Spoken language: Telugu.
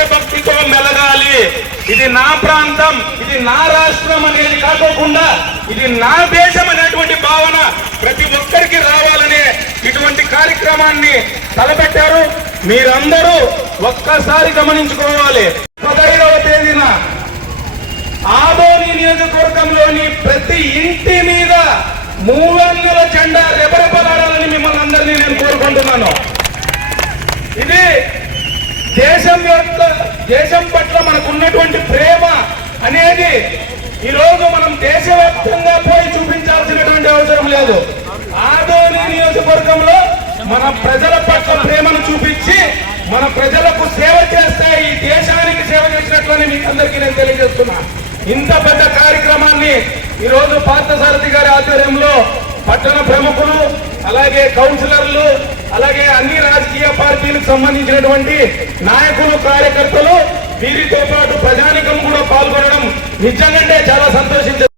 దేశభక్తితో మెలగాలి. ఇది నా ప్రాంతం, ఇది నా రాష్ట్రం అనేది కాకోకుండా ఇది నా దేశం అనేటువంటి భావన ప్రతి ఒక్కరికి రావాలనే ఇటువంటి కార్యక్రమాన్ని తలపెట్టారు. మీరందరూ ఒక్కసారి గమనించుకోవాలి. 15వ తేదీన ఆదోని నియోజకవర్గంలోని ప్రతి ఇంటి మీద మూవన్నెల జెండా రెపరెపలాడాలని మిమ్మల్ని అందరినీ నేను కోరుకుంటున్నాను. ఇది దేశం పట్ల మనకున్నటువంటి ప్రేమ అనేది ఈరోజు మనం దేశవ్యాప్తంగా పోయి చూపించాల్సినటువంటి అవసరం లేదు. ఆదోని నియోజకవర్గంలో మన ప్రజల పట్ల ప్రేమను చూపించి మన ప్రజలకు సేవ చేస్తే ఈ దేశానికి సేవ చేసినట్లని మీకు అందరికీ నేను తెలియజేస్తున్నా. ఇంత పెద్ద కార్యక్రమాన్ని ఈరోజు పార్థసారథి గారి ఆధ్వర్యంలో పట్టణ ప్రముఖులు, అలాగే కౌన్సిలర్లు, అలాగే అన్ని రాజకీయ పార్టీలకు సంబంధించినటువంటి నాయకులు, కార్యకర్తలు, వీరితో పాటు ప్రజానికం కూడా పాల్గొనడం నిజంగా చాలా సంతోషించారు.